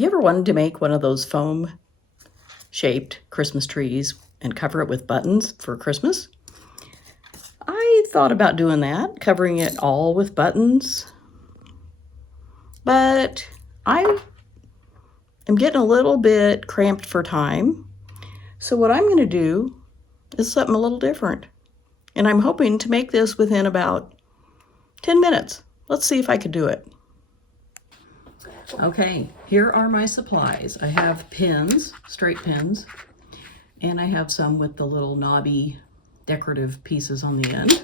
You ever wanted to make one of those foam shaped Christmas trees and cover it with buttons for Christmas? I thought about doing that, covering it all with buttons, but I am getting a little bit cramped for time. So what I'm going to do is something a little different. And I'm hoping to make this within about 10 minutes. Let's see if I could do it. Okay, here are my supplies. I have pins, straight pins, and I have some with the little knobby decorative pieces on the end.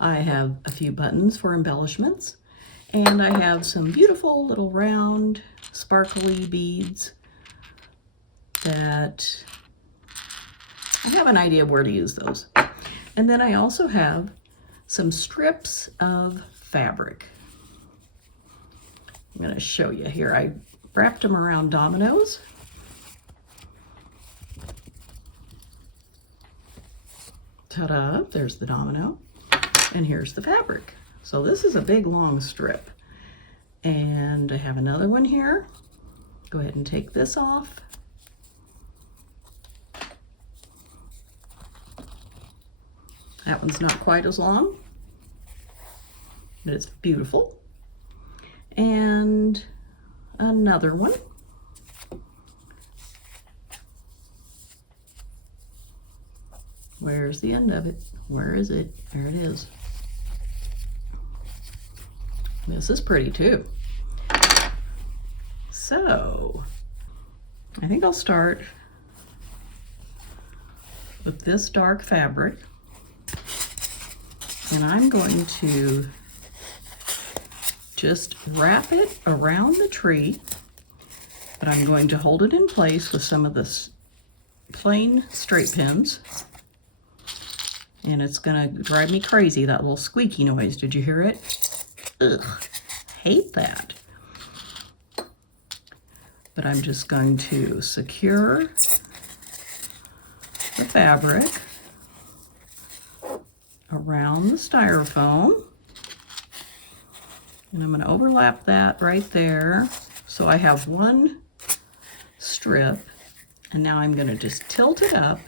I have a few buttons for embellishments, and I have some beautiful little round sparkly beads that I have an idea of where to use those. And then I also have some strips of fabric. I'm going to show you here. I wrapped them around dominoes. Ta-da, there's the domino. And here's the fabric. So this is a big long strip. And I have another one here. Go ahead and take this off. That one's not quite as long, but it's beautiful. And another one. Where's the end of it? Where is it? There it is. This is pretty too. So, I think I'll start with this dark fabric. And I'm going to just wrap it around the tree, but I'm going to hold it in place with some of this plain straight pins. And it's gonna drive me crazy, that little squeaky noise. Did you hear it? Ugh, hate that. But I'm just going to secure the fabric around the styrofoam. And I'm going to overlap that right there. So I have one strip, and now I'm going to just tilt it up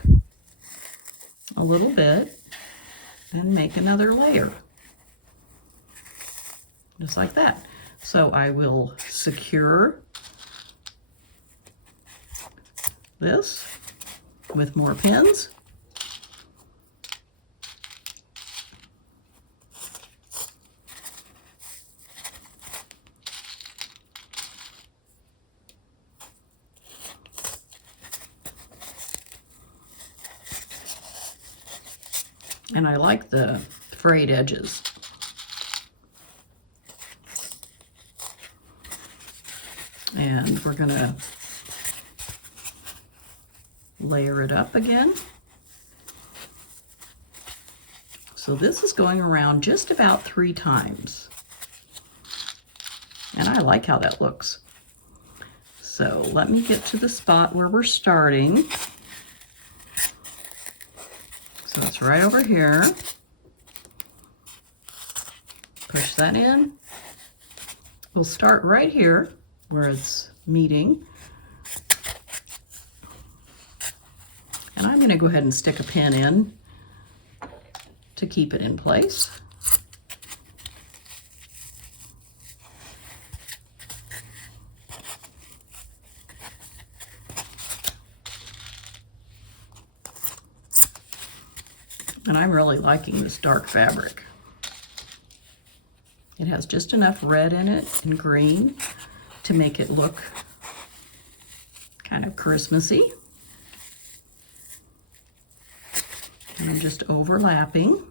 a little bit and make another layer. Just like that. So I will secure this with more pins. And I like the frayed edges. And we're gonna layer it up again. So this is going around just about 3 times. And I like how that looks. So let me get to the spot where we're starting. So it's right over here. Push that in. We'll start right here where it's meeting. And I'm going to go ahead and stick a pin in to keep it in place. And I'm really liking this dark fabric. It has just enough red in it and green to make it look kind of Christmassy. And I'm just overlapping.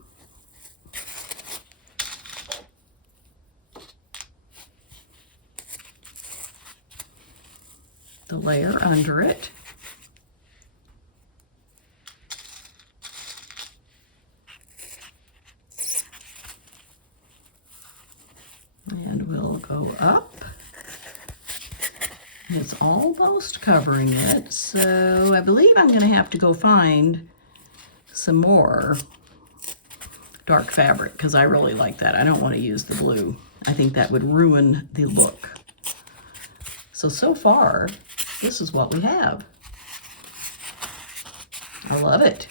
The layer under it. And we'll go up. It's almost covering it, so I believe I'm going to have to go find some more dark fabric because I really like that. I don't want to use the blue. I think that would ruin the look. So far, this is what we have. I love it.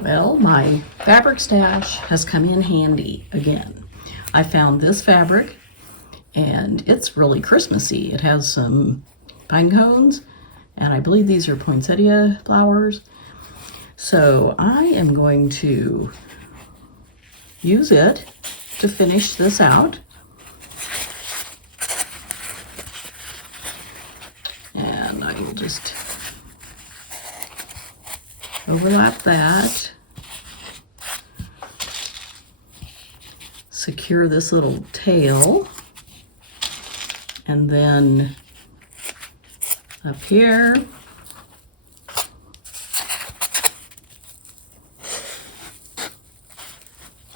Well, my fabric stash has come in handy again. I found this fabric, and it's really Christmassy. It has some pine cones, and I believe these are poinsettia flowers. So I am going to use it to finish this out. And I will just overlap that, secure this little tail, and then up here,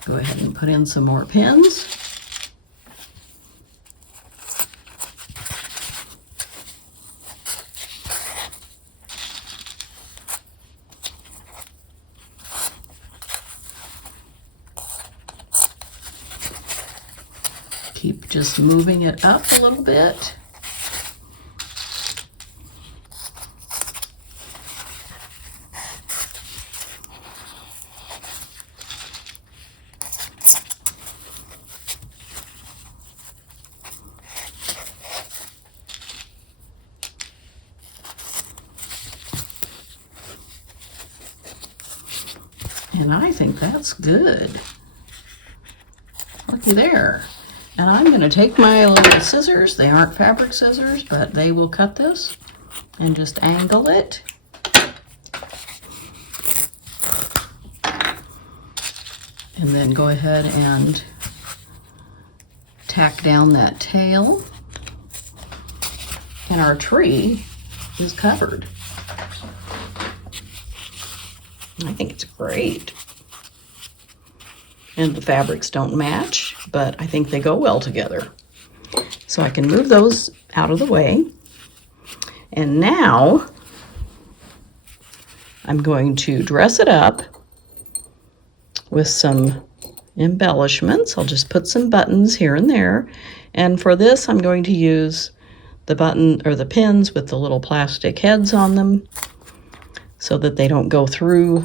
go ahead and put in some more pins. Keep just moving it up a little bit. And I think that's good. Looky there. And I'm going to take my little scissors. They aren't fabric scissors, but they will cut this, and just angle it. And then go ahead and tack down that tail. And our tree is covered. I think it's great. And the fabrics don't match, but I think they go well together. So I can move those out of the way. And now I'm going to dress it up with some embellishments. I'll just put some buttons here and there. And for this, I'm going to use the button or the pins with the little plastic heads on them so that they don't go through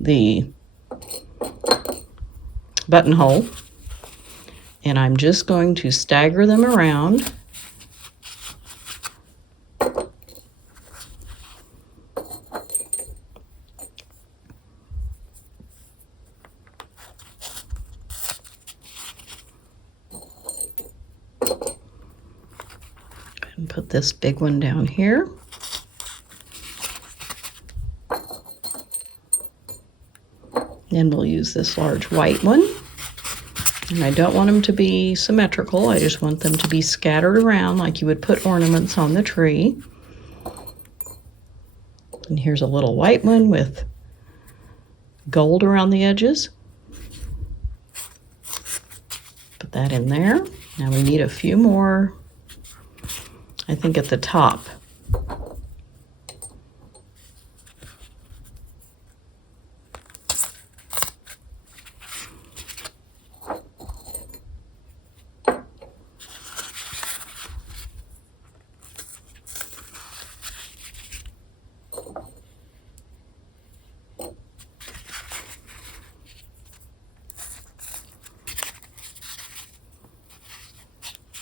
the buttonhole. And I'm just going to stagger them around. And put this big one down here. Then we'll use this large white one. And I don't want them to be symmetrical. I just want them to be scattered around like you would put ornaments on the tree. And here's a little white one with gold around the edges. Put that in there. Now we need a few more, I think, at the top.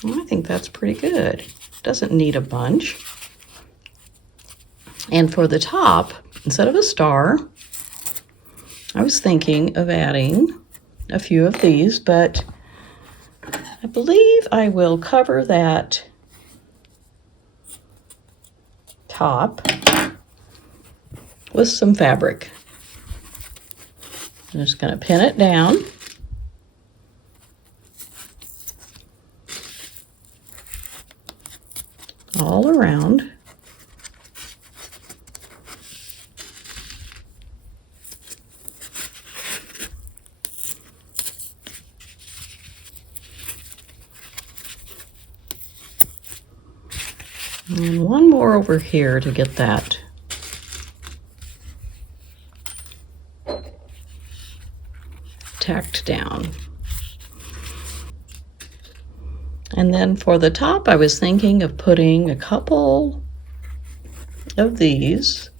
I think that's pretty good. Doesn't need a bunch. And for the top, instead of a star, I was thinking of adding a few of these, but I believe I will cover that top with some fabric. I'm just going to pin it down. All around. And one more over here to get that tacked down. And then for the top, I was thinking of putting a couple of these.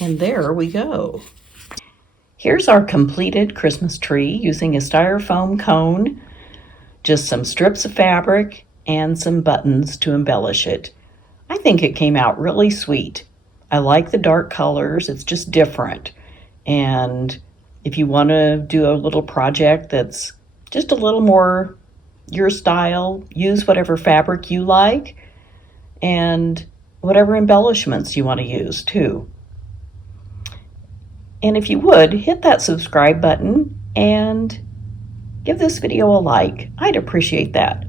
And there we go. Here's our completed Christmas tree using a styrofoam cone, just some strips of fabric, and some buttons to embellish it. I think it came out really sweet. I like the dark colors, it's just different. And if you want to do a little project that's just a little more your style, use whatever fabric you like and whatever embellishments you want to use too. And if you would, hit that subscribe button and give this video a like. I'd appreciate that.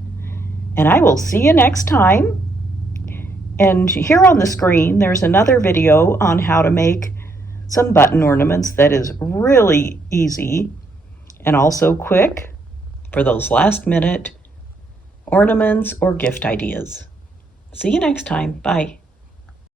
And I will see you next time. And here on the screen, there's another video on how to make some button ornaments that is really easy and also quick for those last minute ornaments or gift ideas. See you next time. Bye.